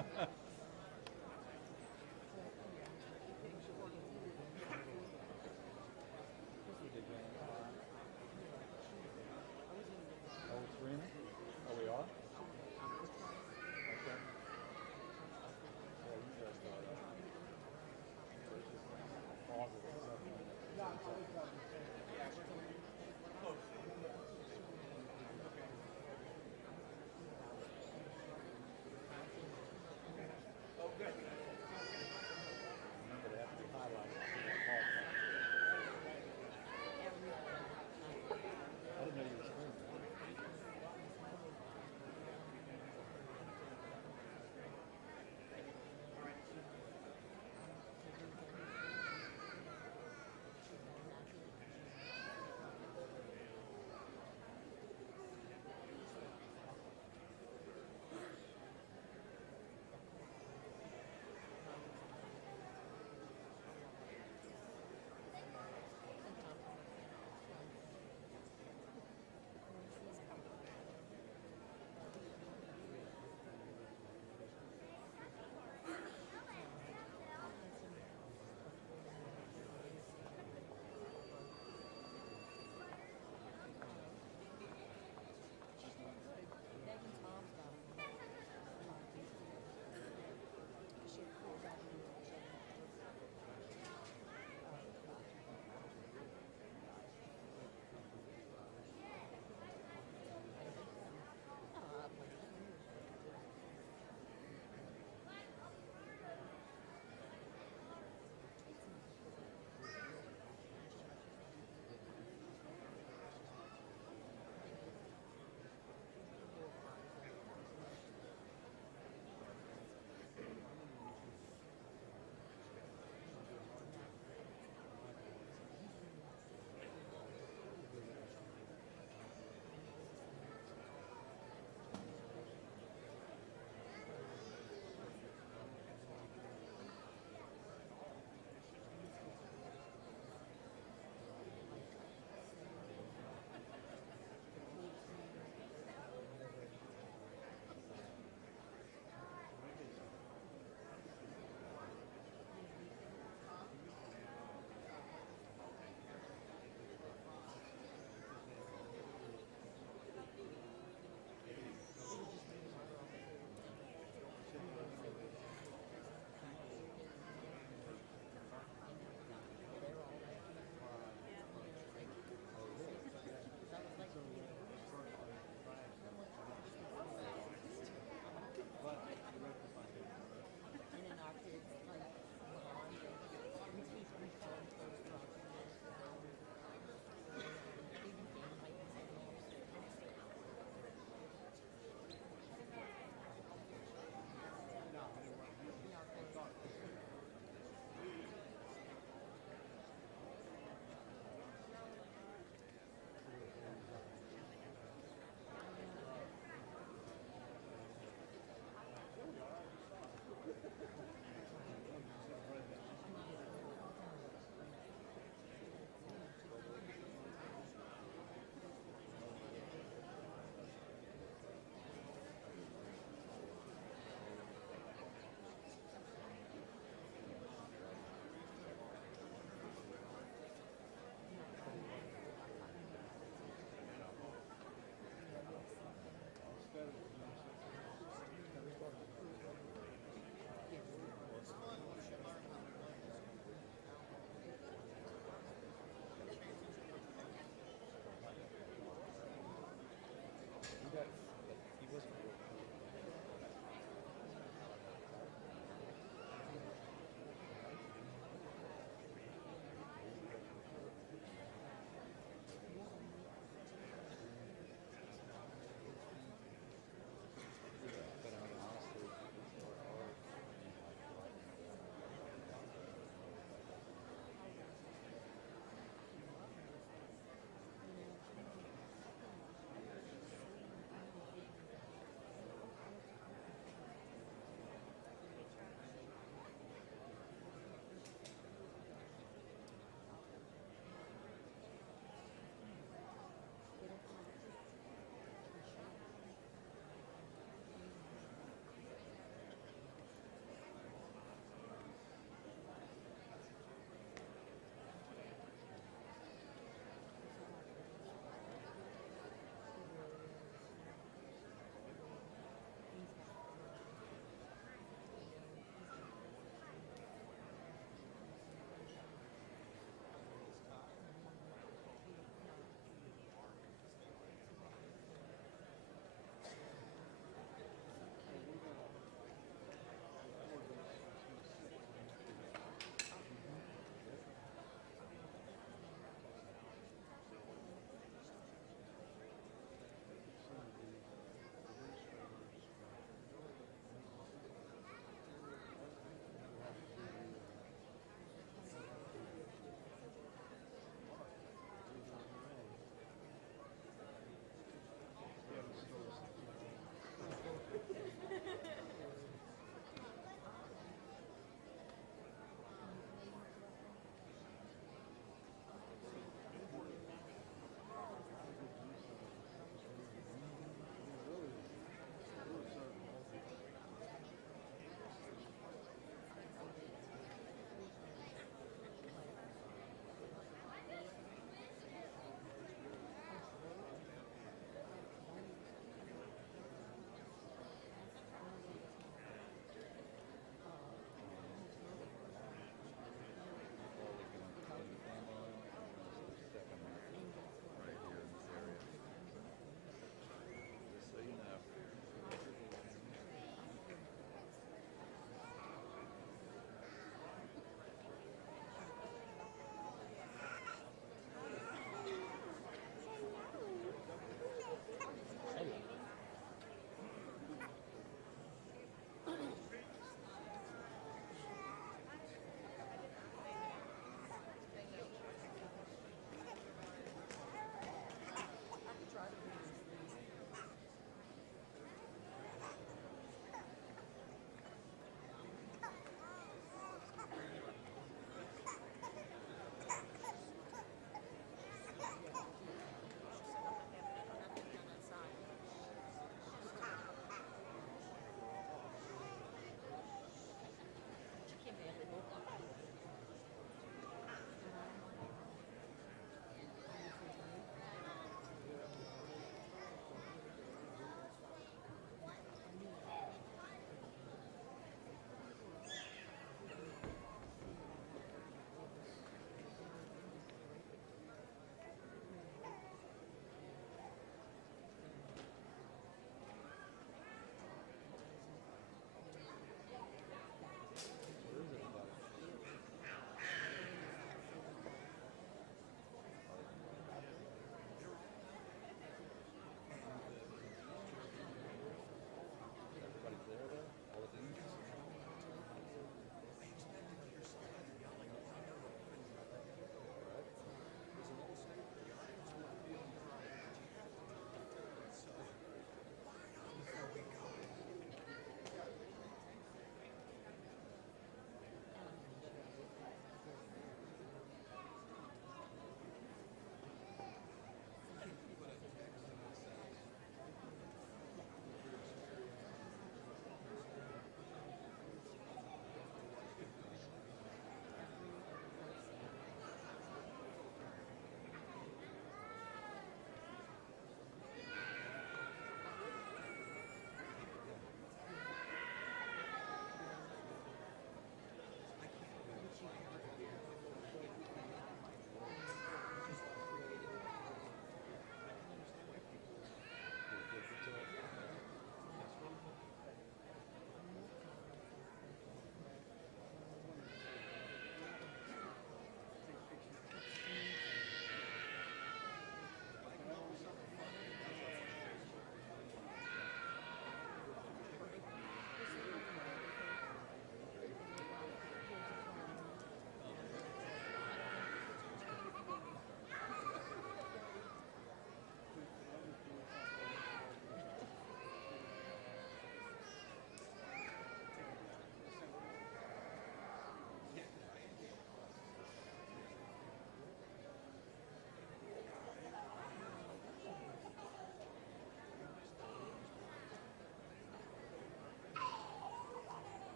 Oh, Serena? Oh, we are? Okay. Yeah, you guys got it. Positive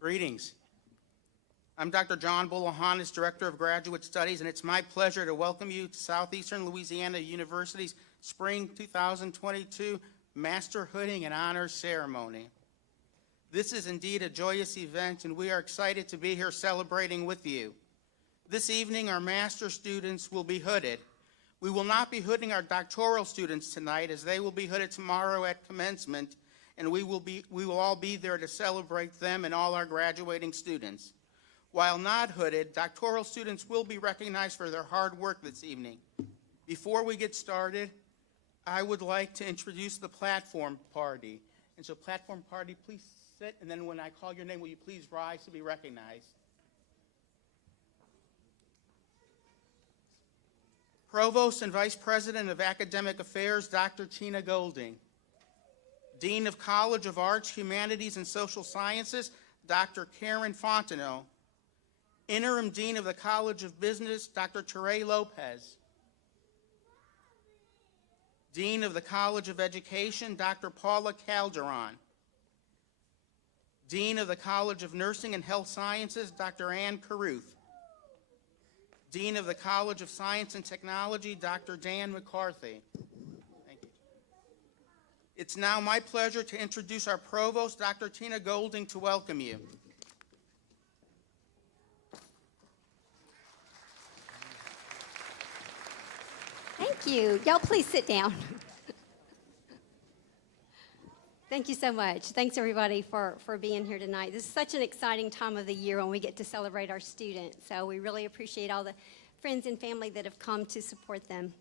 Greetings. I'm Dr. John Bulahanis, Director of Graduate Studies, and it's my pleasure to welcome you to Southeastern Louisiana University's Spring 2022 Master Hooding and Honors Ceremony. This is indeed a joyous event, and we are excited to be here celebrating with you. This evening, our master students will be hooded. We will not be hooding our doctoral students tonight, as they will be hooded tomorrow at commencement, and we will all be there to celebrate them and all our graduating students. While not hooded, doctoral students will be recognized for their hard work this evening. Before we get started, I would like to introduce the platform party. And so platform party, please sit, and then when I call your name, will you please rise to be recognized? Provost and Vice President of Academic Affairs, Dr. Tina Golding. Dean of College of Arts, Humanities, and Social Sciences, Dr. Karen Fontenot. Interim Dean of the College of Business, Dr. Teray Lopez. Dean of the College of Education, Dr. Paula Calderon. Dean of the College of Nursing and Health Sciences, Dr. Ann Carruth. Dean of the College of Science and Technology, Dr. Dan McCarthy. Thank you. It's now my pleasure to introduce our Provost, Dr. Tina Golding, to welcome you. Thank you. Y'all please sit down. Thank you so much. Thanks everybody for being here tonight. This is such an exciting time of the year when we get to celebrate our students. So we really appreciate all the friends and family that have come to support them.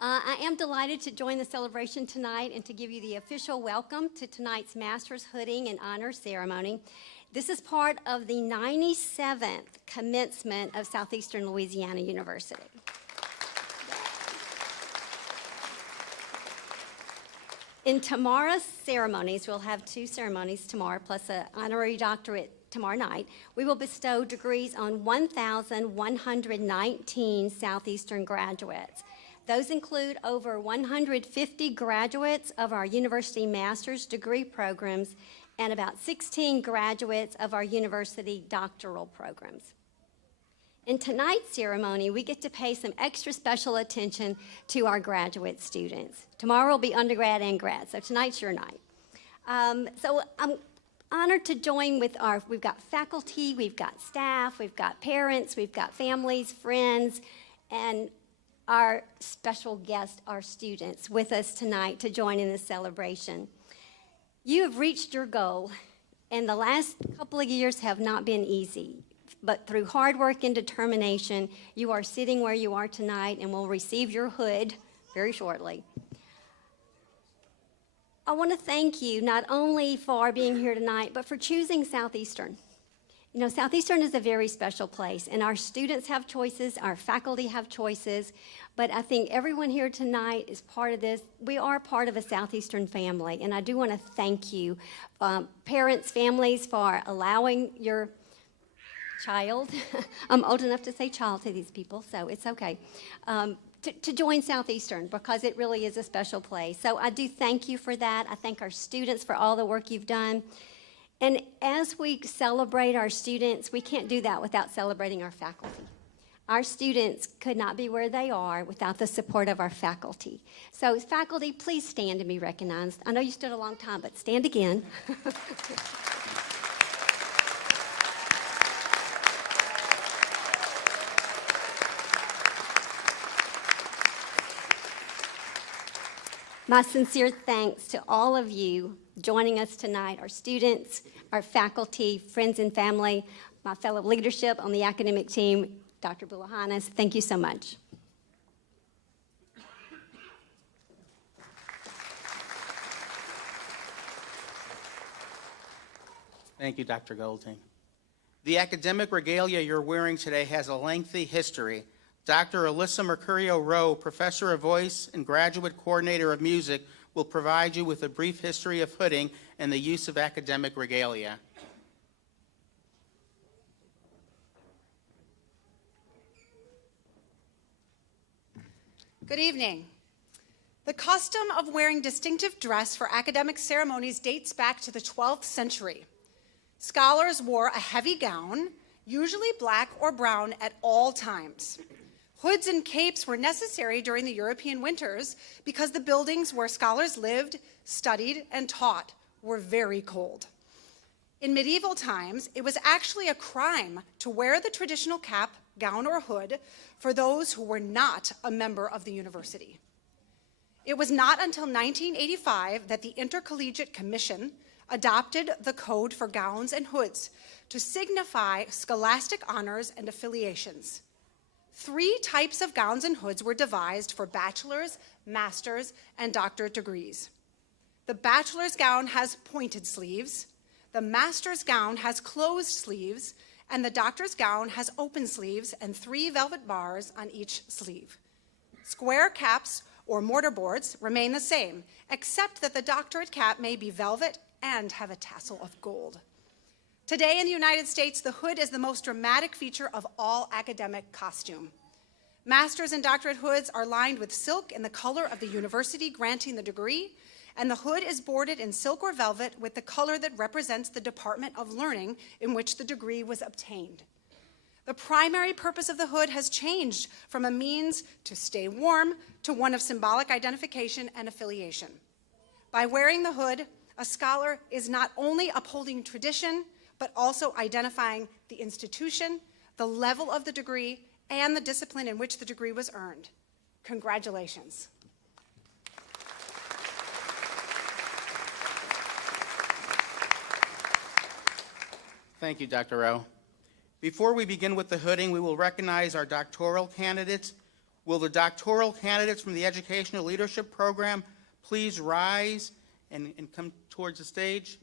I am delighted to join the celebration tonight and to give you the official welcome to tonight's Master's Hooding and Honor Ceremony. This is part of the 97th commencement of Southeastern Louisiana University. In tomorrow's ceremonies, we'll have 2 ceremonies tomorrow, plus an honorary doctorate tomorrow night. We will bestow degrees on 1,119 Southeastern graduates. Those include over 150 graduates of our university master's degree programs and about 16 graduates of our university doctoral programs. In tonight's ceremony, we get to pay some extra special attention to our graduate students. Tomorrow will be undergrad and grad, so tonight's your night. So I'm honored to join with we've got faculty, we've got staff, we've got parents, we've got families, friends, and our special guest, our students, with us tonight to join in this celebration. You have reached your goal, and the last couple of years have not been easy. But through hard work and determination, you are sitting where you are tonight and will receive your hood very shortly. I want to thank you not only for being here tonight, but for choosing Southeastern. You know, Southeastern is a very special place, and our students have choices, our faculty have choices, but I think everyone here tonight is part of this. We are part of a Southeastern family, and I do want to thank you, parents, families, for allowing your child, I'm old enough to say child to these people, so it's okay, to join Southeastern, because it really is a special place. So I do thank you for that. I thank our students for all the work you've done. And as we celebrate our students, we can't do that without celebrating our faculty. Our students could not be where they are without the support of our faculty. So faculty, please stand and be recognized. I know you stood a long time, but stand again. My sincere thanks to all of you joining us tonight, our students, our faculty, friends and family, my fellow leadership on the academic team, Dr. Bulahanis. Thank you so much. Thank you, Dr. Golding. The academic regalia you're wearing today has a lengthy history. Dr. Alyssa Mercurio Rowe, Professor of Voice and Graduate Coordinator of Music, will provide you with a brief history of hooding and the use of academic regalia. Good evening. The custom of wearing distinctive dress for academic ceremonies dates back to the 12th century. Scholars wore a heavy gown, usually black or brown at all times. Hoods and capes were necessary during the European winters because the buildings where scholars lived, studied, and taught were very cold. In medieval times, it was actually a crime to wear the traditional cap, gown, or hood for those who were not a member of the university. It was not until 1985 that the Intercollegiate Commission adopted the code for gowns and hoods to signify scholastic honors and affiliations. 3 types of gowns and hoods were devised for bachelor's, master's, and doctorate degrees. The bachelor's gown has pointed sleeves, the master's gown has closed sleeves, and the doctor's gown has open sleeves and 3 velvet bars on each sleeve. Square caps or mortarboards remain the same, except that the doctorate cap may be velvet and have a tassel of gold. Today in the United States, the hood is the most dramatic feature of all academic costume. Master's and doctorate hoods are lined with silk in the color of the university granting the degree, and the hood is bordered in silk or velvet with the color that represents the department of learning in which the degree was obtained. The primary purpose of the hood has changed from a means to stay warm to one of symbolic identification and affiliation. By wearing the hood, a scholar is not only upholding tradition, but also identifying the institution, the level of the degree, and the discipline in which the degree was earned. Congratulations. Thank you, Dr. Rowe. Before we begin with the hooding, we will recognize our doctoral candidates. Will the doctoral candidates from the Educational Leadership Program please rise and come towards the stage?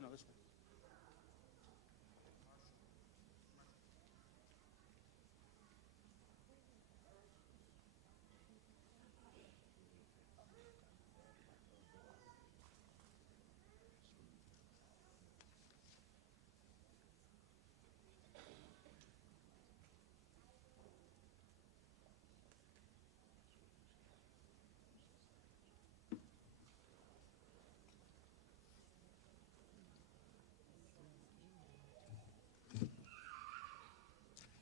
No, this way.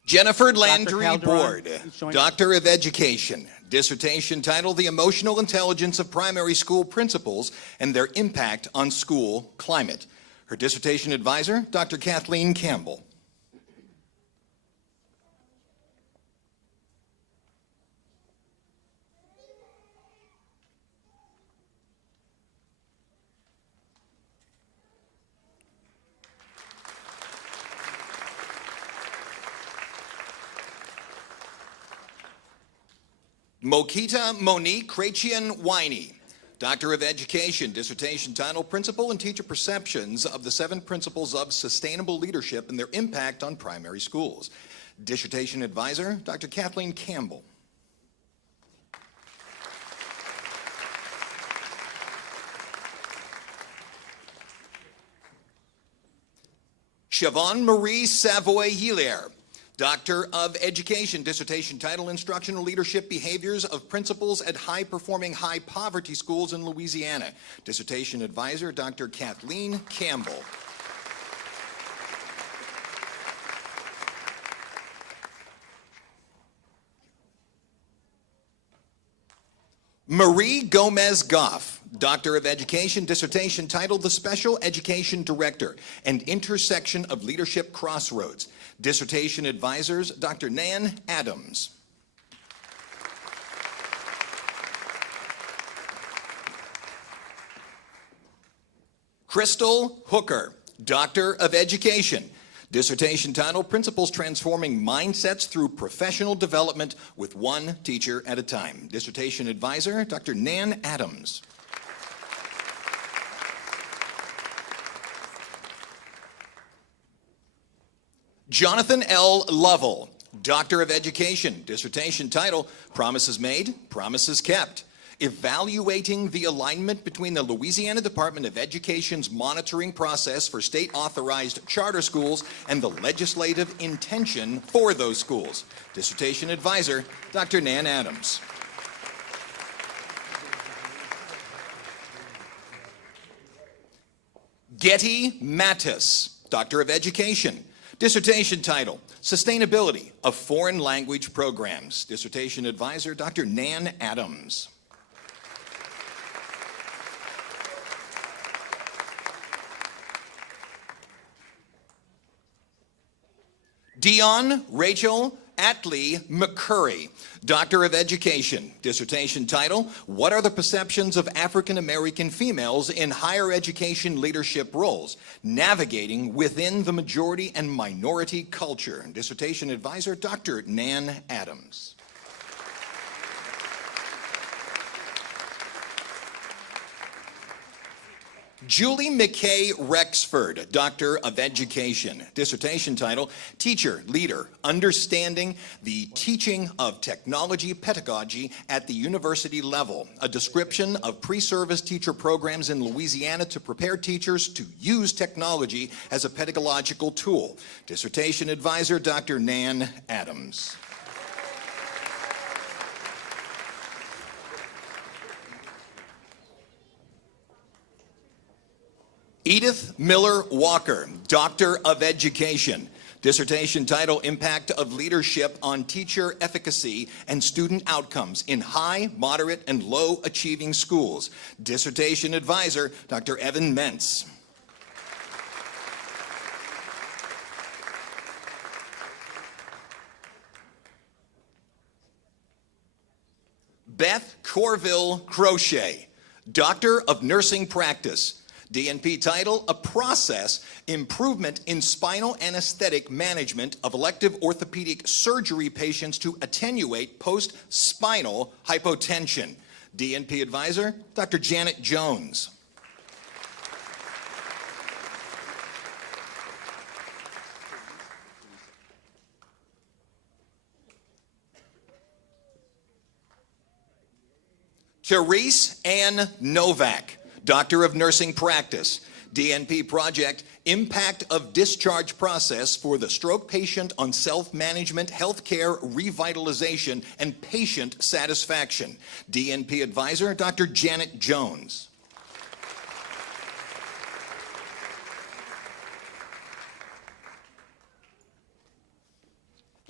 Jennifer Landry Calderon, Board, please join us. Doctor of Education, dissertation titled The Emotional Intelligence of Primary School Principals and Their Impact on School Climate. Her dissertation advisor, Dr. Kathleen Campbell. Mokita Monique Kretian-Winey, Doctor of Education, dissertation title, Principal and Teacher Perceptions of the 7 Principles of Sustainable Leadership and Their Impact on Primary Schools. Dissertation advisor, Dr. Kathleen Campbell. Siobhan Marie Savoy-Hilaire, Doctor of Education, dissertation title, Instructional Leadership Behaviors of Principals at High-Performing High-Poverty Schools in Louisiana. Dissertation advisor, Dr. Kathleen Campbell. Marie Gomez-Goff, Doctor of Education, dissertation titled The Special Education Director and Intersection of Leadership Crossroads. Dissertation advisors, Dr. Nan Adams. Crystal Hooker, Doctor of Education. Dissertation title, Principals Transforming Mindsets Through Professional Development with One Teacher at a Time. Dissertation advisor, Dr. Nan Adams. Jonathan L. Lovell, Doctor of Education, dissertation title, Promises Made, Promises Kept. Evaluating the alignment between the Louisiana Department of Education's monitoring process for state-authorized charter schools and the legislative intention for those schools. Dissertation advisor, Dr. Nan Adams. Getty Mattis, Doctor of Education. Dissertation title, Sustainability of Foreign Language Programs. Dissertation advisor, Dr. Nan Adams. Dion Rachel Atley McCurry, Doctor of Education. Dissertation title, What are the perceptions of African American females in higher education leadership roles? Navigating within the majority and minority culture. Dissertation advisor, Dr. Nan Adams. Julie McKay Rexford, Doctor of Education. Dissertation title, Teacher, Leader, Understanding the Teaching of Technology Pedagogy at the University Level. A description of pre-service teacher programs in Louisiana to prepare teachers to use technology as a pedagogical tool. Dissertation advisor, Dr. Nan Adams. Edith Miller Walker, Doctor of Education. Dissertation title, Impact of Leadership on Teacher Efficacy and Student Outcomes in High, Moderate, and Low Achieving Schools. Dissertation advisor, Dr. Evan Mentz. Beth Corville Crochet, Doctor of Nursing Practice. DNP title, A Process, Improvement in Spinal Anesthetic Management of Elective Orthopedic Surgery Patients to Attenuate Post-Spinal Hypotension. DNP advisor, Dr. Janet Jones. Therese Ann Novak, Doctor of Nursing Practice. DNP project, Impact of Discharge Process for the Stroke Patient on Self-Management, Healthcare Revitalization, and Patient Satisfaction. DNP advisor, Dr. Janet Jones.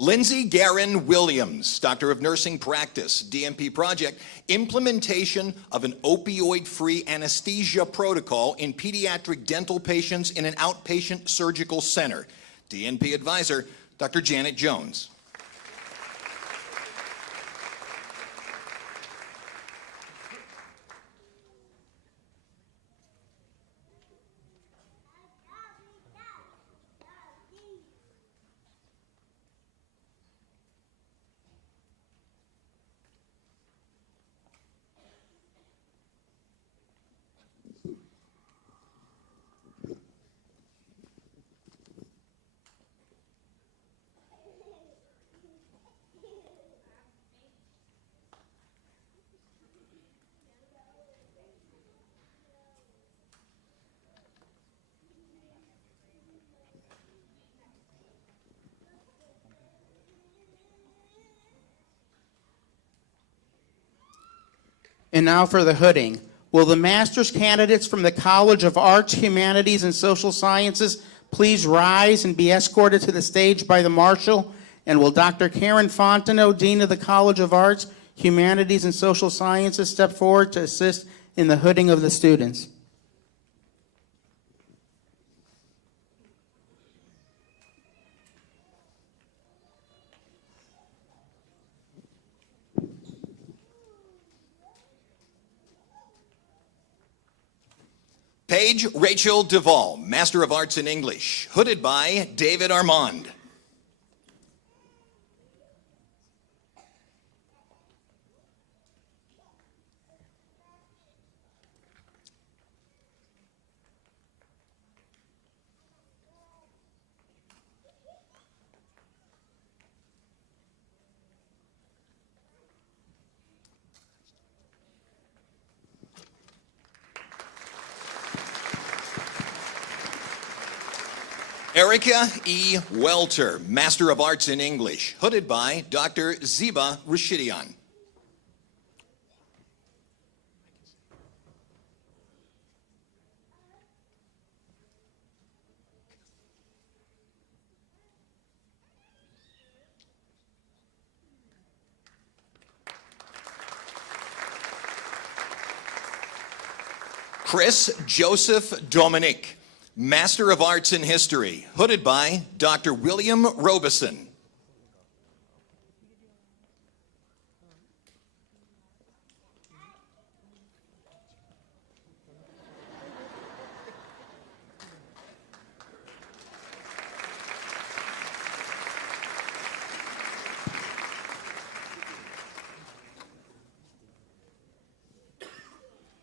Lindsay Garin Williams, Doctor of Nursing Practice, DNP project, implementation of an opioid-free anesthesia protocol in pediatric dental patients in an outpatient surgical center. DNP advisor, Dr. Janet Jones. And now for the hooding. Will the master's candidates from the College of Arts, Humanities, and Social Sciences please rise and be escorted to the stage by the marshal? And will Dr. Karen Fontenot, Dean of the College of Arts, Humanities, and Social Sciences, step forward to assist in the hooding of the students? Paige Rachel Duvall, Master of Arts in English, hooded by David Armand. Erica E. Welter, Master of Arts in English, hooded by Dr. Ziba Rashidian. Chris Joseph Dominic, Master of Arts in History, hooded by Dr. William Robeson.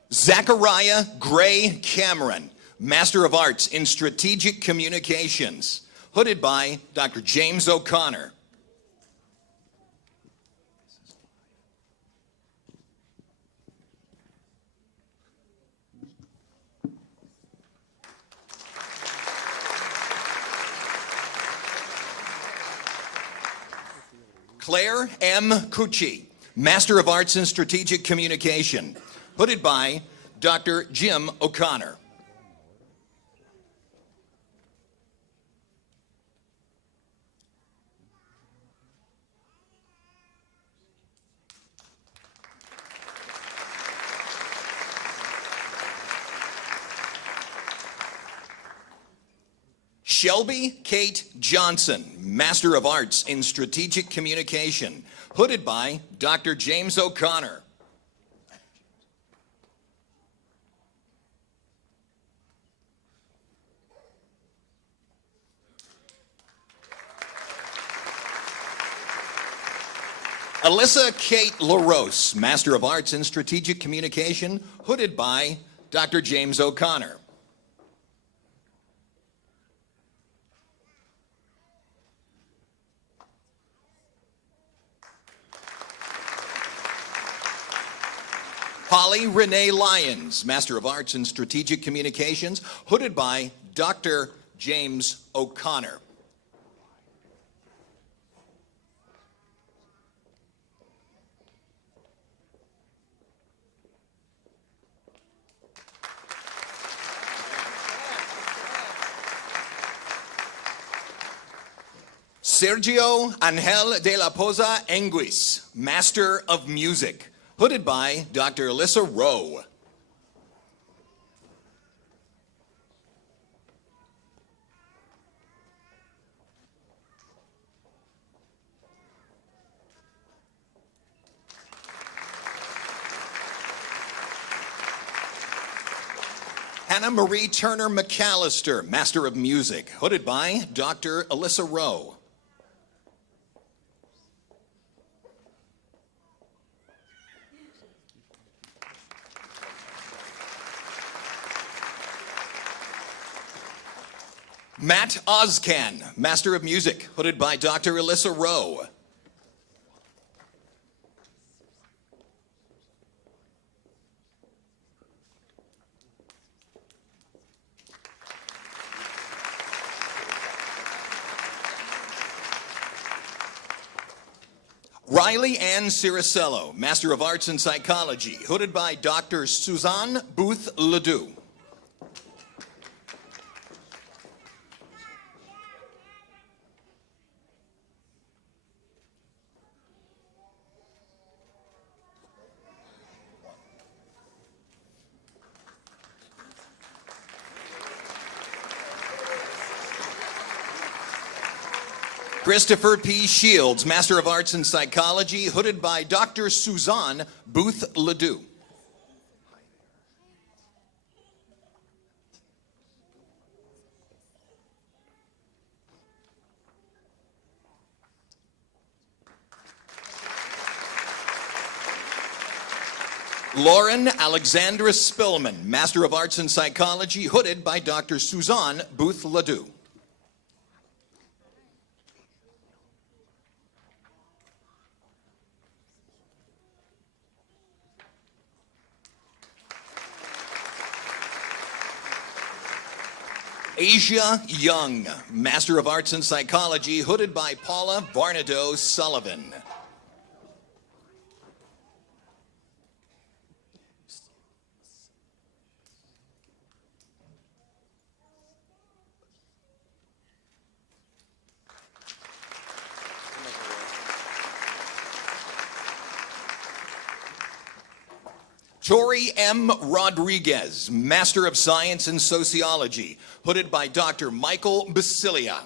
Zachariah Gray Cameron, Master of Arts in Strategic Communications, hooded by Dr. James O'Connor. Claire M. Cucci, Master of Arts in Strategic Communication, hooded by Dr. Jim O'Connor. Shelby Kate Johnson, Master of Arts in Strategic Communication, hooded by Dr. James O'Connor. Alyssa Kate LaRose, Master of Arts in Strategic Communication, hooded by Dr. James O'Connor. Holly Renee Lyons, Master of Arts in Strategic Communications, hooded by Dr. James O'Connor. Sergio Angel de la Poza Enguis, Master of Music, hooded by Dr. Alyssa Rowe. Hannah Marie Turner McAllister, Master of Music, hooded by Dr. Alyssa Rowe. Matt Ozcan, Master of Music, hooded by Dr. Alyssa Rowe. Riley Ann Ciricello, Master of Arts in Psychology, hooded by Dr. Suzanne Booth Ledoux. Christopher P. Shields, Master of Arts in Psychology, hooded by Dr. Suzanne Booth Ledoux. Lauren Alexandra Spillman, Master of Arts in Psychology, hooded by Dr. Suzanne Booth Ledoux. Asia Young, Master of Arts in Psychology, hooded by Paula Varnado Sullivan. Tori M. Rodriguez, Master of Science in Sociology, hooded by Dr. Michael Basilia.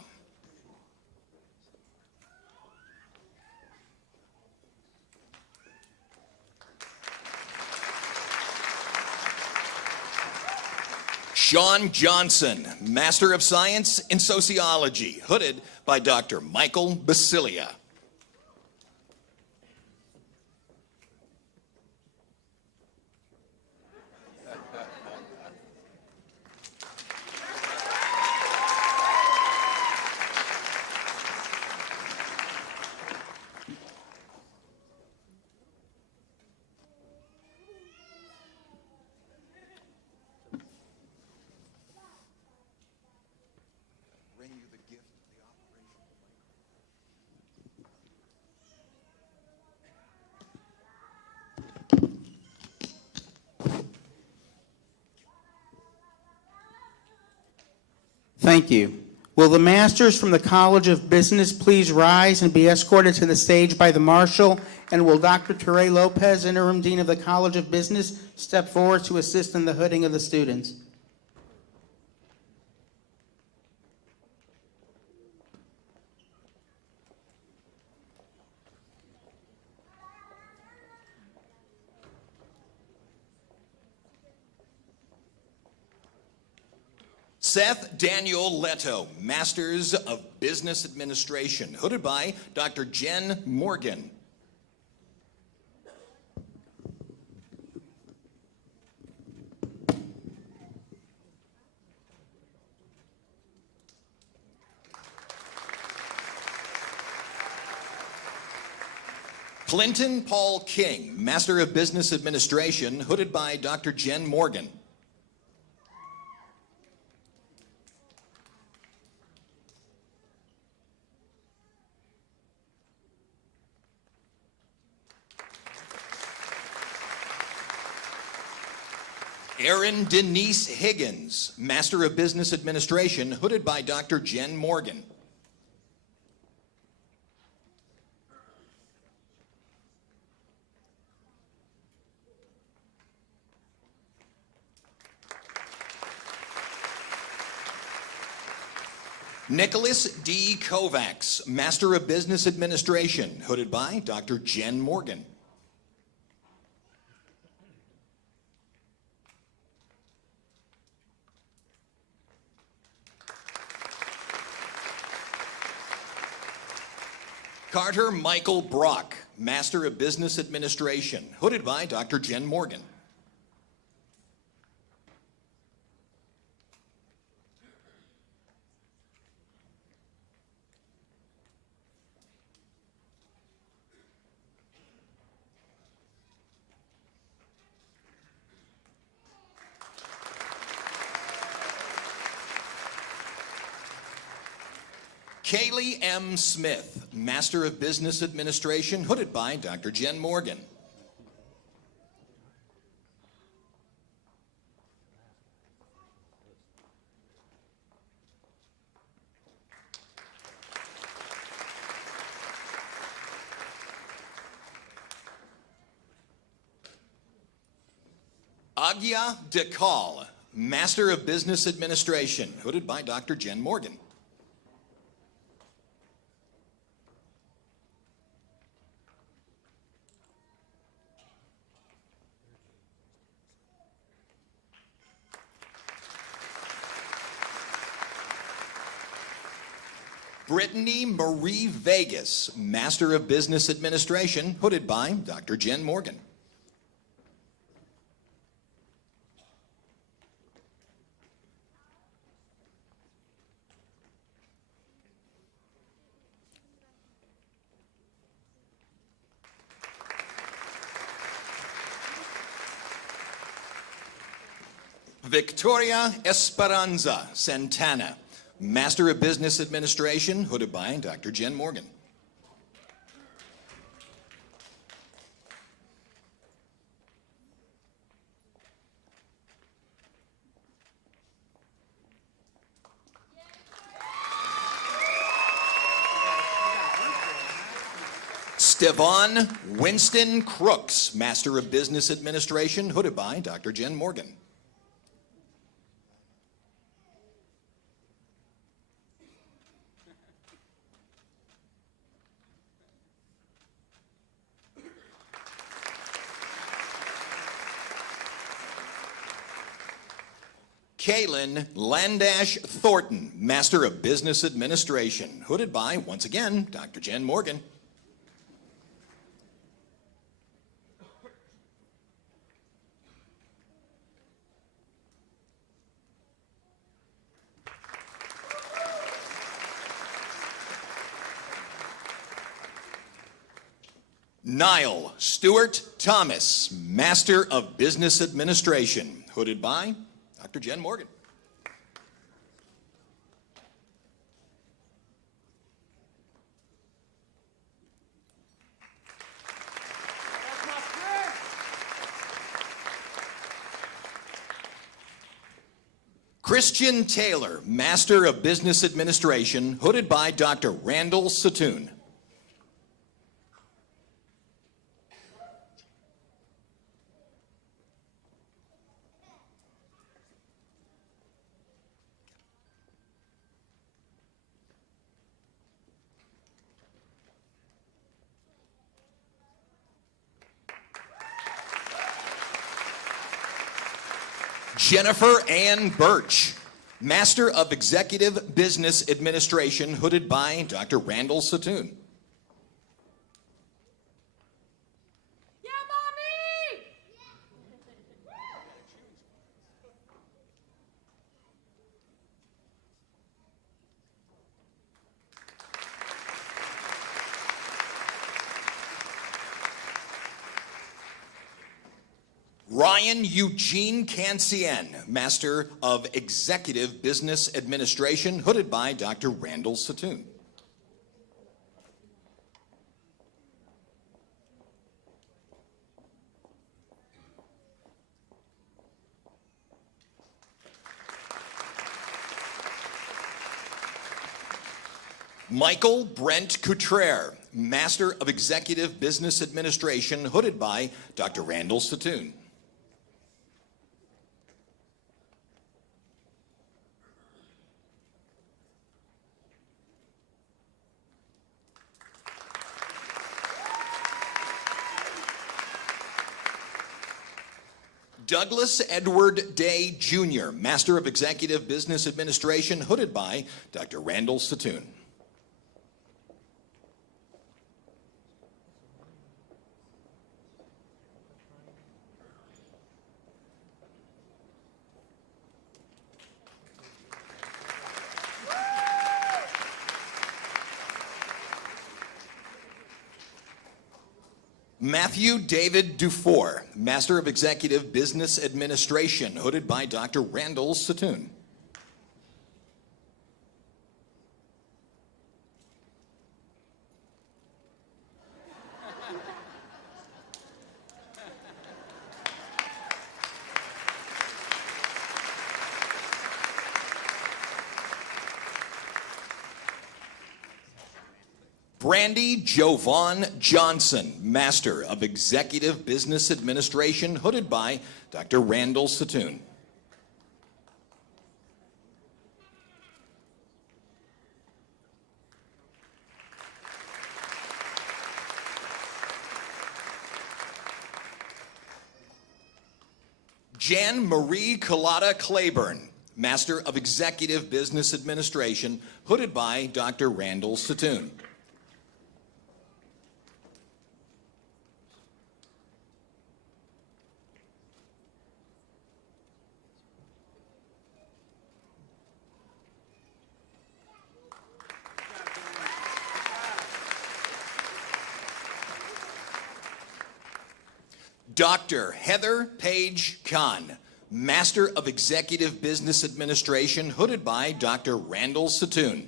Sean Johnson, Master of Science in Sociology, hooded by Dr. Michael Basilia. Thank you. Will the masters from the College of Business please rise and be escorted to the stage by the marshal? And will Dr. Tere Lopez, Interim Dean of the College of Business, step forward to assist in the hooding of the students? Seth Daniel Leto, Masters of Business Administration, hooded by Dr. Jen Morgan. Clinton Paul King, Master of Business Administration, hooded by Dr. Jen Morgan. Erin Denise Higgins, Master of Business Administration, hooded by Dr. Jen Morgan. Nicholas D. Kovacs, Master of Business Administration, hooded by Dr. Jen Morgan. Carter Michael Brock, Master of Business Administration, hooded by Dr. Jen Morgan. Kaylee M. Smith, Master of Business Administration, hooded by Dr. Jen Morgan. Agya Dekal, Master of Business Administration, hooded by Dr. Jen Morgan. Brittany Marie Vegas, Master of Business Administration, hooded by Dr. Jen Morgan. Victoria Esperanza Santana, Master of Business Administration, hooded by Dr. Jen Morgan. Stevan Winston Crooks, Master of Business Administration, hooded by Dr. Jen Morgan. Kaylin Landash Thornton, Master of Business Administration, hooded by, once again, Dr. Jen Morgan. Niall Stewart Thomas, Master of Business Administration, hooded by Dr. Jen Morgan. Christian Taylor, Master of Business Administration, hooded by Dr. Randall Satoon. Jennifer Ann Birch, Master of Executive Business Administration, hooded by Dr. Randall Satoon. Yeah, Mommy! Ryan Eugene Cancien, Master of Executive Business Administration, hooded by Dr. Randall Satoon. Michael Brent Coutrere, Master of Executive Business Administration, hooded by Dr. Randall Satoon. Douglas Edward Day Jr., Master of Executive Business Administration, hooded by Dr. Randall Satoon. Matthew David Dufour, Master of Executive Business Administration, hooded by Dr. Randall Satoon. Brandy Jovan Johnson, Master of Executive Business Administration, hooded by Dr. Randall Satoon. Jan Marie Collada Claiborne, Master of Executive Business Administration, hooded by Dr. Randall Satoon. Dr. Heather Page Kahn, Master of Executive Business Administration, hooded by Dr. Randall Satoon.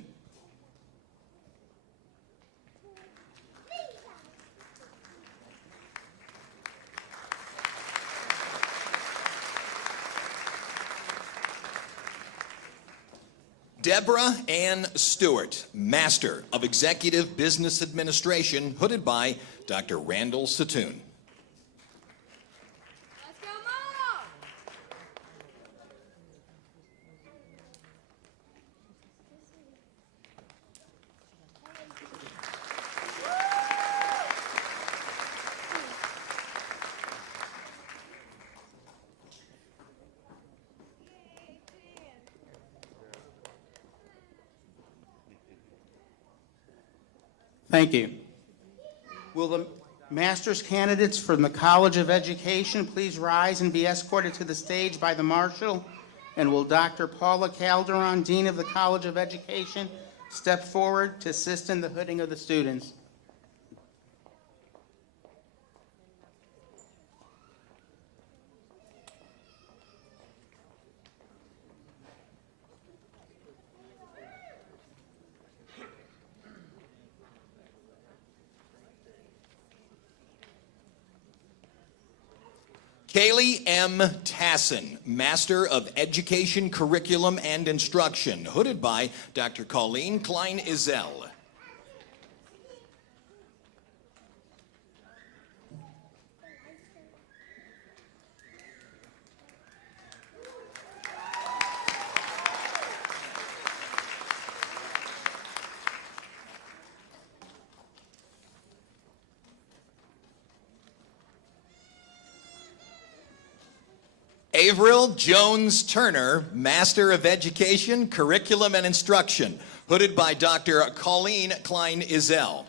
Deborah Ann Stewart, Master of Executive Business Administration, hooded by Dr. Randall Satoon. Let's go, Mom! Thank you. Will the master's candidates from the College of Education please rise and be escorted to the stage by the marshal? And will Dr. Paula Calderon, Dean of the College of Education, step forward to assist in the hooding of the students? Kaylee M. Tassin, Master of Education Curriculum and Instruction, hooded by Dr. Colleen Klein-Izell. Averill Jones Turner, Master of Education, Curriculum and Instruction, hooded by Dr. Colleen Klein-Izell.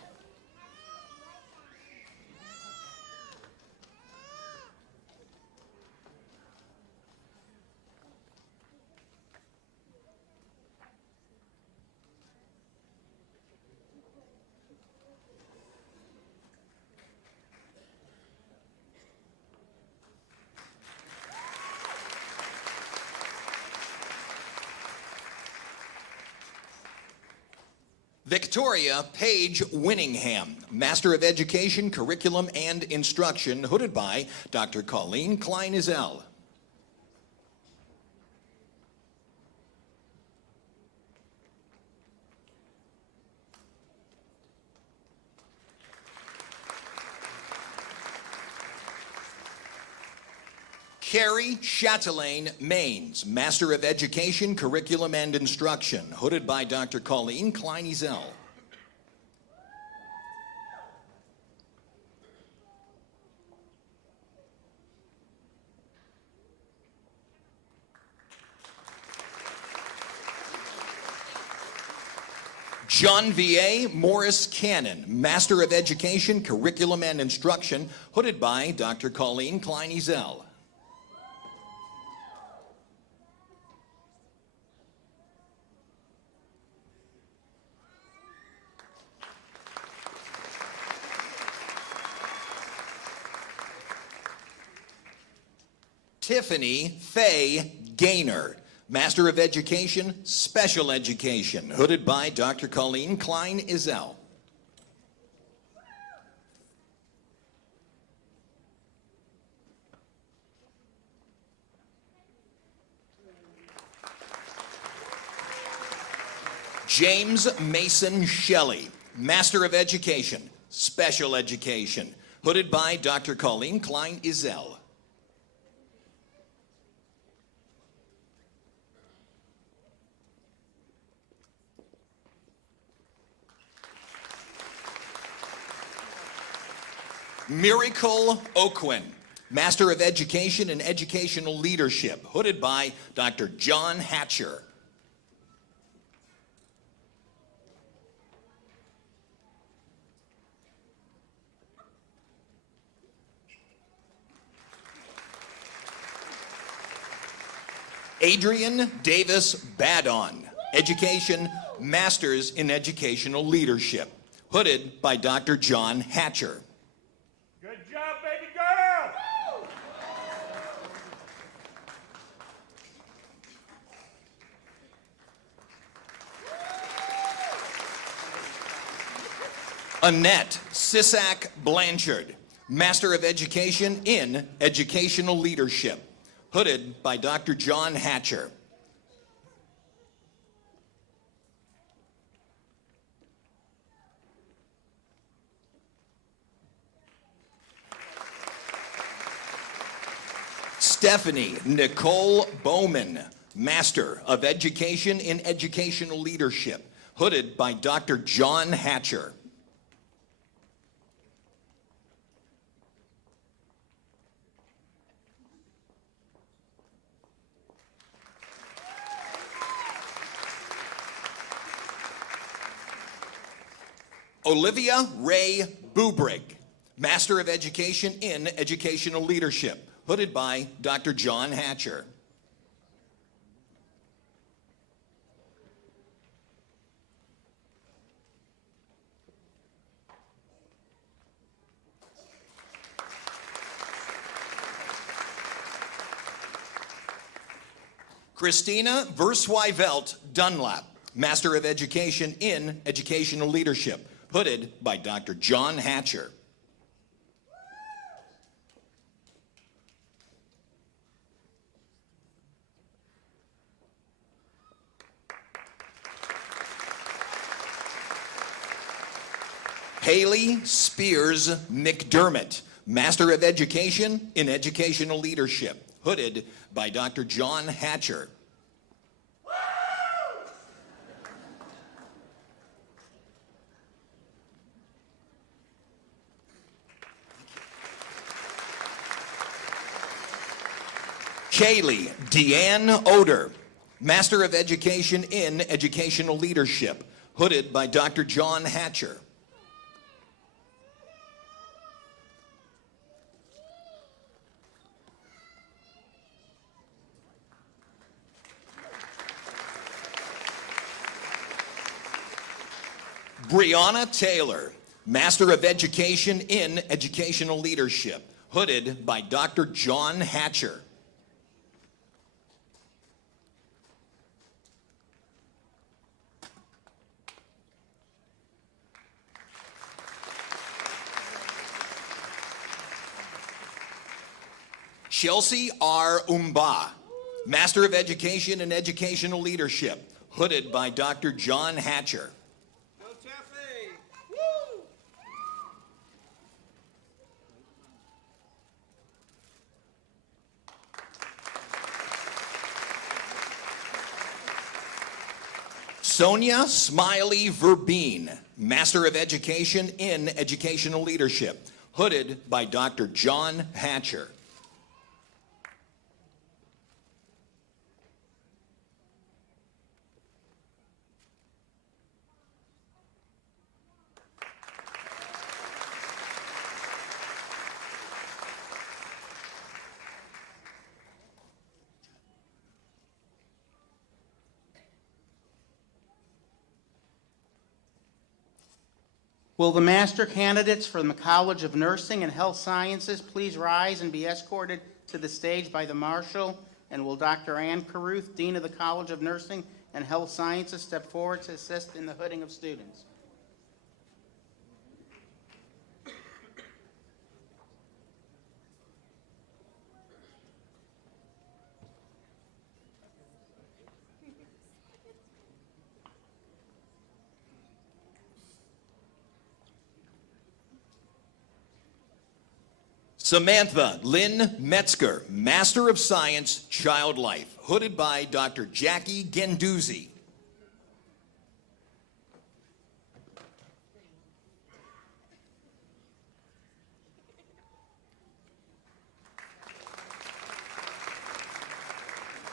Victoria Page Winningham, Master of Education, Curriculum and Instruction, hooded by Dr. Colleen Klein-Izell. Carrie Chatelaine Maines, Master of Education, Curriculum and Instruction, hooded by Dr. Colleen Klein-Izell. John V.A. Morris Cannon, Master of Education, Curriculum and Instruction, hooded by Dr. Colleen Klein-Izell. Tiffany Faye Gaynor, Master of Education, Special Education, hooded by Dr. Colleen Klein-Izell. James Mason Shelley, Master of Education, Special Education, hooded by Dr. Colleen Klein-Izell. Miracle Oquin, Master of Education and Educational Leadership, hooded by Dr. John Hatcher. Adrian Davis Badon, Education, Masters in Educational Leadership, hooded by Dr. John Hatcher. Good job, baby girl! Annette Sisak Blanchard, Master of Education in Educational Leadership, hooded by Dr. John Hatcher. Stephanie Nicole Bowman, Master of Education in Educational Leadership, hooded by Dr. John Hatcher. Olivia Ray Bubrick, Master of Education in Educational Leadership, hooded by Dr. John Hatcher. Christina Verswyvelt Dunlap, Master of Education in Educational Leadership, hooded by Dr. John Hatcher. Haley Spears McDermott, Master of Education in Educational Leadership, hooded by Dr. John Hatcher. Kaylee Deanne Oder, Master of Education in Educational Leadership, hooded by Dr. John Hatcher. Brianna Taylor, Master of Education in Educational Leadership, hooded by Dr. John Hatcher. Chelsea R. Umba, Master of Education in Educational Leadership, hooded by Dr. John Hatcher. Sonia Smiley Verbeen, Master of Education in Educational Leadership, hooded by Dr. John Hatcher. Will the master candidates from the College of Nursing and Health Sciences please rise and be escorted to the stage by the marshal? And will Dr. Ann Caruth, Dean of the College of Nursing and Health Sciences, step forward to assist in the hooding of students? Samantha Lynn Metzger, Master of Science, Child Life, hooded by Dr. Jackie Genduzzi.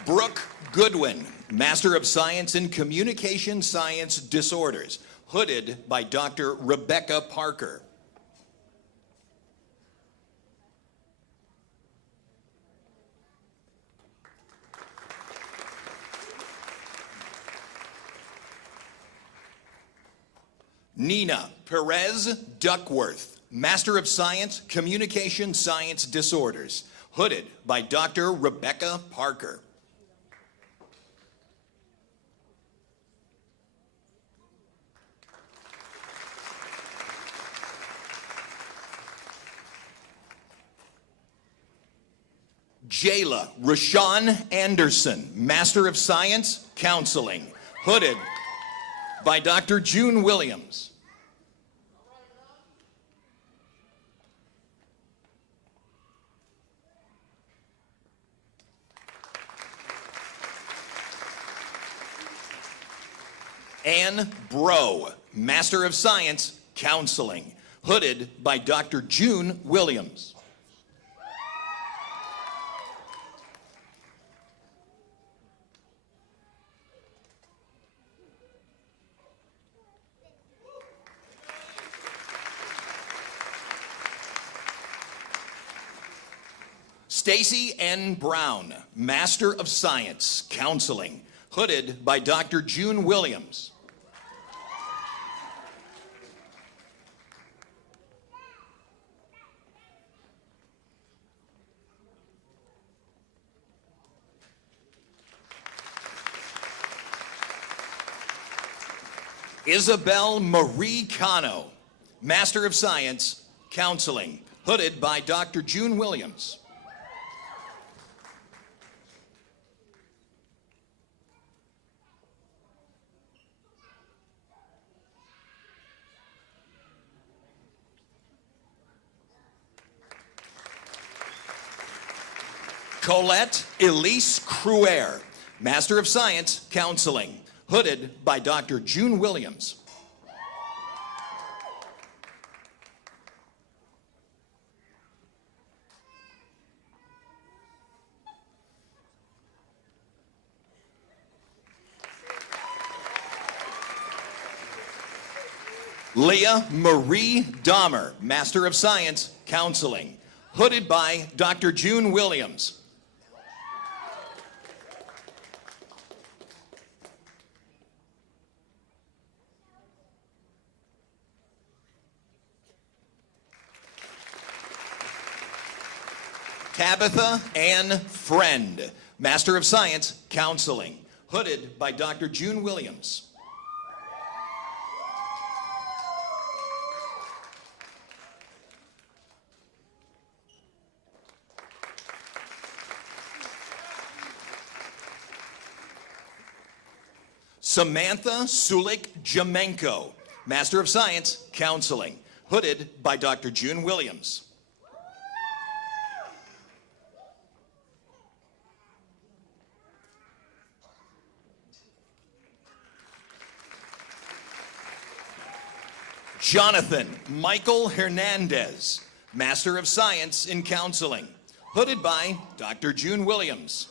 Brooke Goodwin, Master of Science in Communication Science Disorders, hooded by Dr. Rebecca Parker. Nina Perez Duckworth, Master of Science, Communication Science Disorders, hooded by Dr. Rebecca Parker. Jayla Rashawn Anderson, Master of Science, Counseling, hooded by Dr. June Williams. Ann Bro, Master of Science, Counseling, hooded by Dr. June Williams. Stacy N. Brown, Master of Science, Counseling, hooded by Dr. June Williams. Isabel Marie Cano, Master of Science, Counseling, hooded by Dr. June Williams. Colette Elise Cruer, Master of Science, Counseling, hooded by Dr. June Williams. Leah Marie Dahmer, Master of Science, Counseling, hooded by Dr. June Williams. Tabitha Ann Friend, Master of Science, Counseling, hooded by Dr. June Williams. Samantha Sulik Jamenko, Master of Science, Counseling, hooded by Dr. June Williams. Jonathan Michael Hernandez, Master of Science in Counseling, hooded by Dr. June Williams.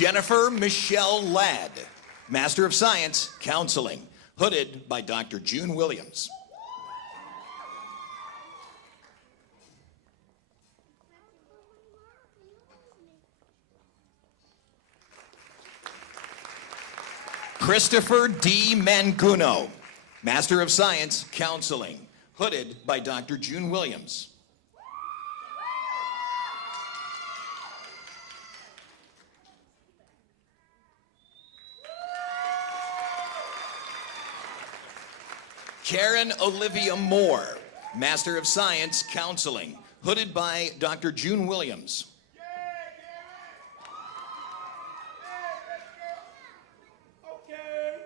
Jennifer Michelle Ladd, Master of Science, Counseling, hooded by Dr. June Williams. Christopher D. Mancuno, Master of Science, Counseling, hooded by Dr. June Williams. Karen Olivia Moore, Master of Science, Counseling, hooded by Dr. June Williams. Okay.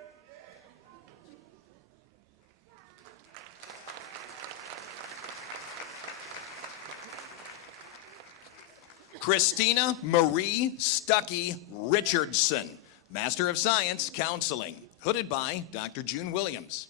Christina Marie Stuckey Richardson, Master of Science, Counseling, hooded by Dr. June Williams.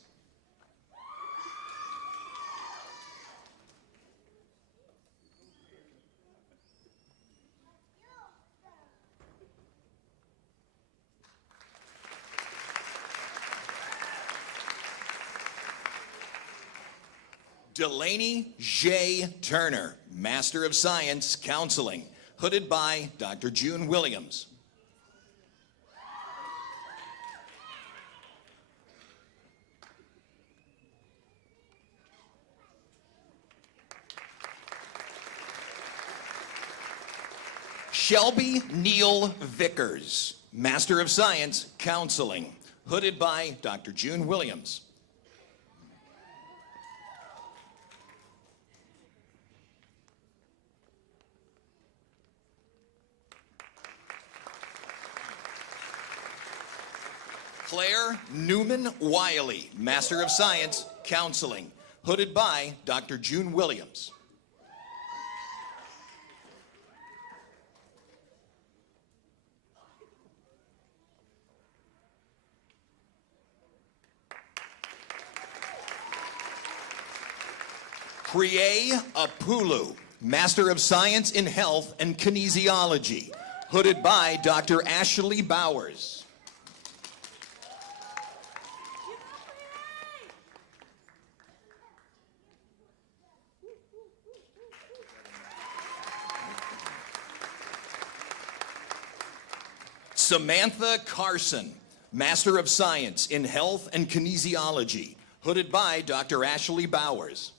Delaney J. Turner, Master of Science, Counseling, hooded by Dr. June Williams. Shelby Neal Vickers, Master of Science, Counseling, hooded by Dr. June Williams. Claire Newman Wiley, Master of Science, Counseling, hooded by Dr. June Williams. Priye Apulu, Master of Science in Health and Kinesiology, hooded by Dr. Ashley Bowers. Samantha Carson, Master of Science in Health and Kinesiology, hooded by Dr. Ashley Bowers.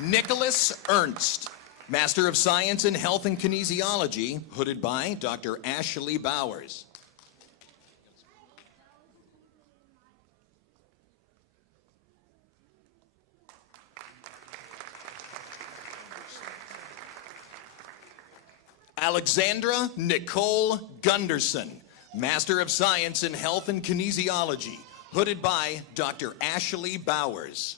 Nicholas Ernst, Master of Science in Health and Kinesiology, hooded by Dr. Ashley Bowers. Alexandra Nicole Gunderson, Master of Science in Health and Kinesiology, hooded by Dr. Ashley Bowers.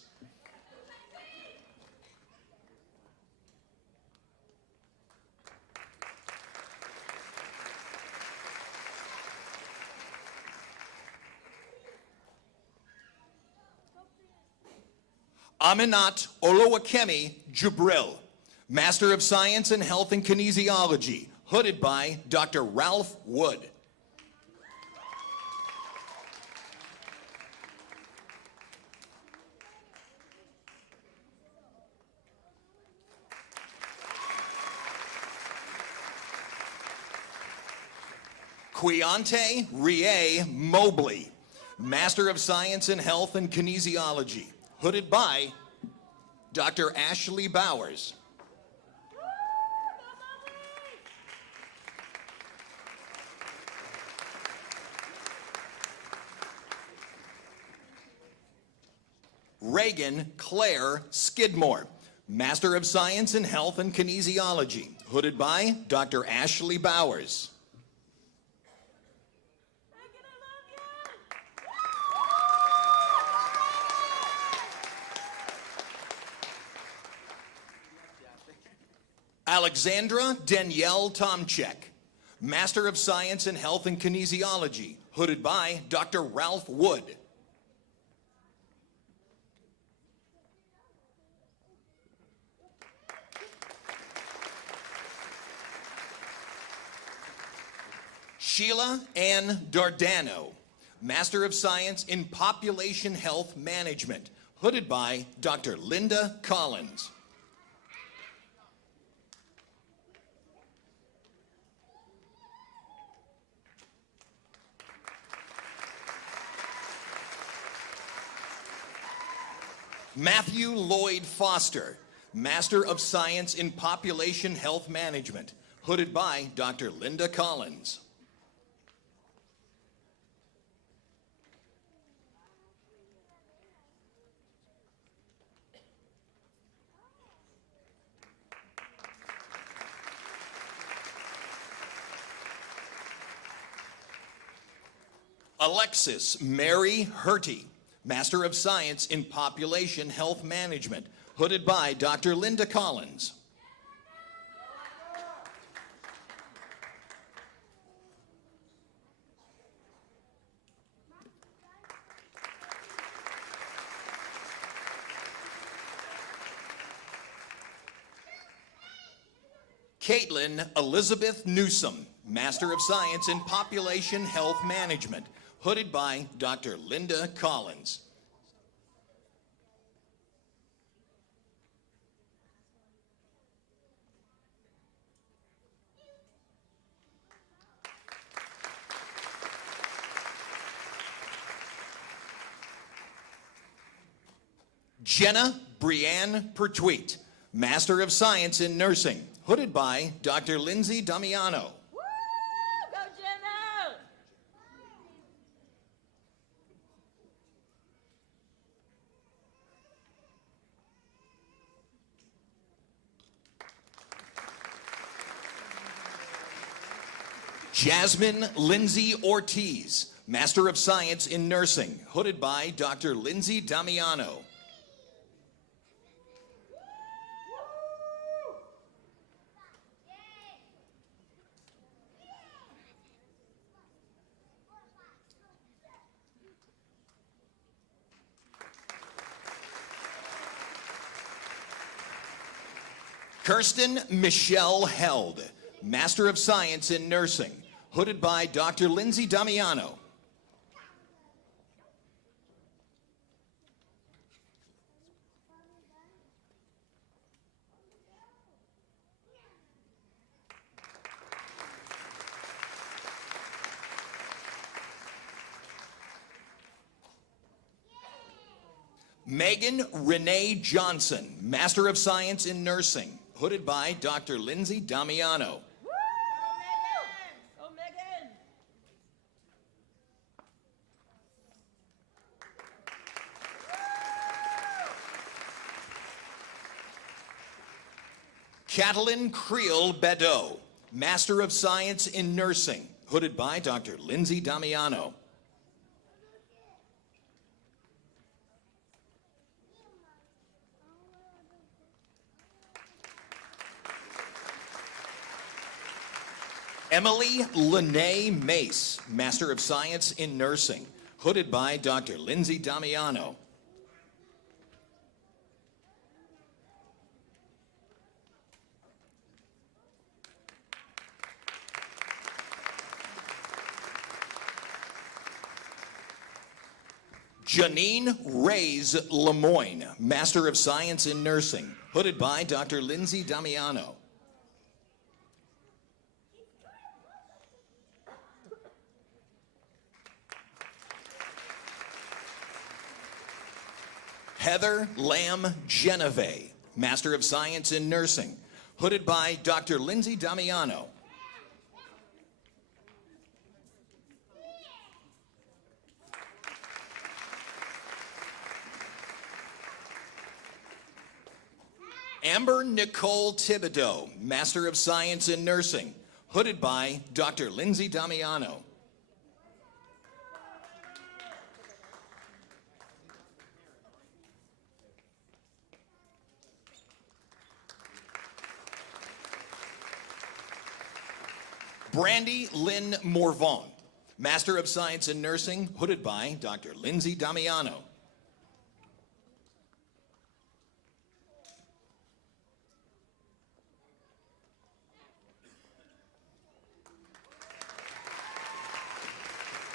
Aminat Olowakemi Jubril, Master of Science in Health and Kinesiology, hooded by Dr. Ralph Wood. Quiante Rie Mobley, Master of Science in Health and Kinesiology, hooded by Dr. Ashley Bowers. Reagan Claire Skidmore, Master of Science in Health and Kinesiology, hooded by Dr. Ashley Bowers. Alexandra Danielle Tomchek, Master of Science in Health and Kinesiology, hooded by Dr. Ralph Wood. Sheila Ann Dardano, Master of Science in Population Health Management, hooded by Dr. Linda Collins. Matthew Lloyd Foster, Master of Science in Population Health Management, hooded by Dr. Linda Collins. Alexis Mary Herty, Master of Science in Population Health Management, hooded by Dr. Linda Collins. Caitlin Elizabeth Newsom, Master of Science in Population Health Management, hooded by Dr. Linda Collins. Jenna Brianne Pertweit, Master of Science in Nursing, hooded by Dr. Lindsay Damiano. Woo! Go Jimmo! Jasmine Lindsay Ortiz, Master of Science in Nursing, hooded by Dr. Lindsay Damiano. Kirsten Michelle Held, Master of Science in Nursing, hooded by Dr. Lindsay Damiano. Megan Renee Johnson, Master of Science in Nursing, hooded by Dr. Lindsay Damiano. Woo! Go Megan! Catalin Creel Bedeau, Master of Science in Nursing, hooded by Dr. Lindsay Damiano. Emily Lene Mace, Master of Science in Nursing, hooded by Dr. Lindsay Damiano. Janine Reyes Lemoyne, Master of Science in Nursing, hooded by Dr. Lindsay Damiano. Heather Lamb Geneve, Master of Science in Nursing, hooded by Dr. Lindsay Damiano. Amber Nicole Thibodeau, Master of Science in Nursing, hooded by Dr. Lindsay Damiano. Brandy Lynn Morvant, Master of Science in Nursing, hooded by Dr. Lindsay Damiano.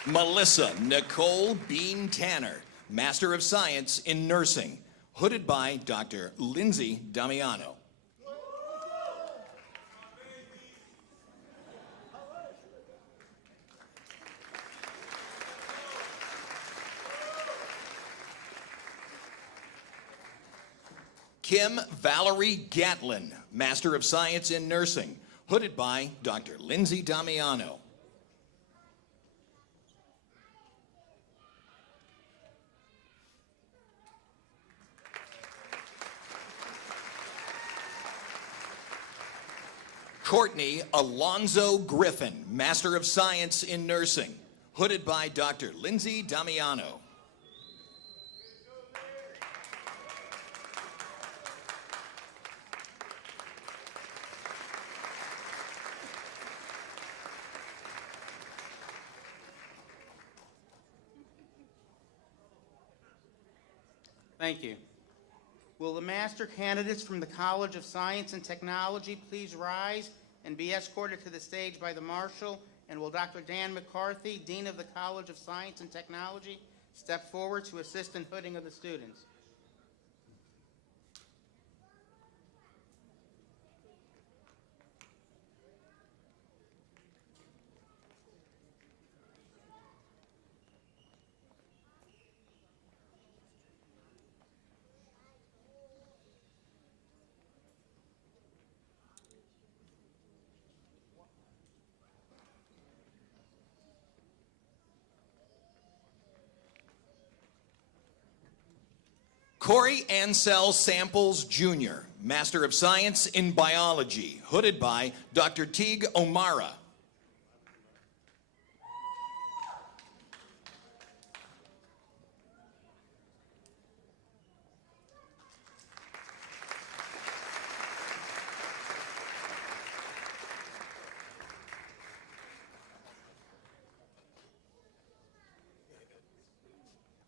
Melissa Nicole Bean Tanner, Master of Science in Nursing, hooded by Dr. Lindsay Damiano. Kim Valerie Gatlin, Master of Science in Nursing, hooded by Dr. Lindsay Damiano. Courtney Alonzo Griffin, Master of Science in Nursing, hooded by Dr. Lindsay Damiano. Thank you. Will the master candidates from the College of Science and Technology please rise and be escorted to the stage by the marshal? And will Dr. Dan McCarthy, Dean of the College of Science and Technology, step forward to assist in hooding of the students? Corey Ansel Samples Jr., Master of Science in Biology, hooded by Dr. Teague O'Mara.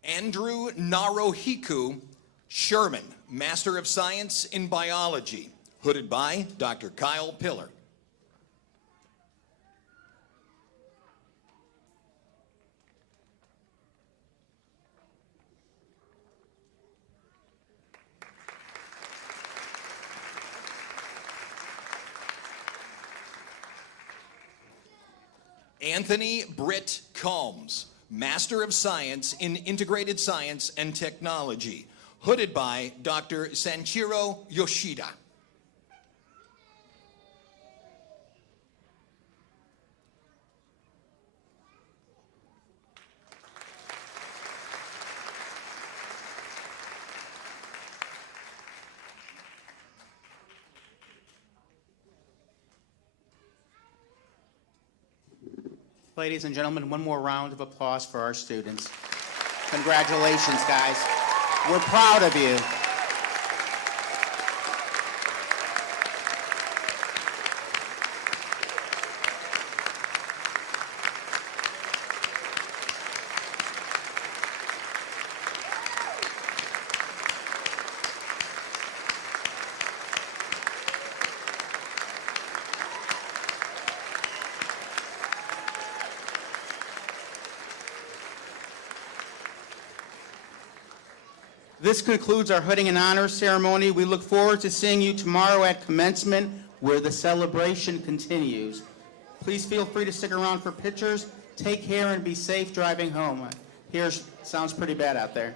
Andrew Narohiku Sherman, Master of Science in Biology, hooded by Dr. Kyle Pillar. Anthony Britt Combs, Master of Science in Integrated Science and Technology, hooded by Dr. Sanchiro Yoshida. Ladies and gentlemen, one more round of applause for our students. Congratulations, guys. We're proud of you. This concludes our hooding and honor ceremony. We look forward to seeing you tomorrow at commencement, where the celebration continues. Please feel free to stick around for pictures. Take care and be safe driving home. Here, sounds pretty bad out there.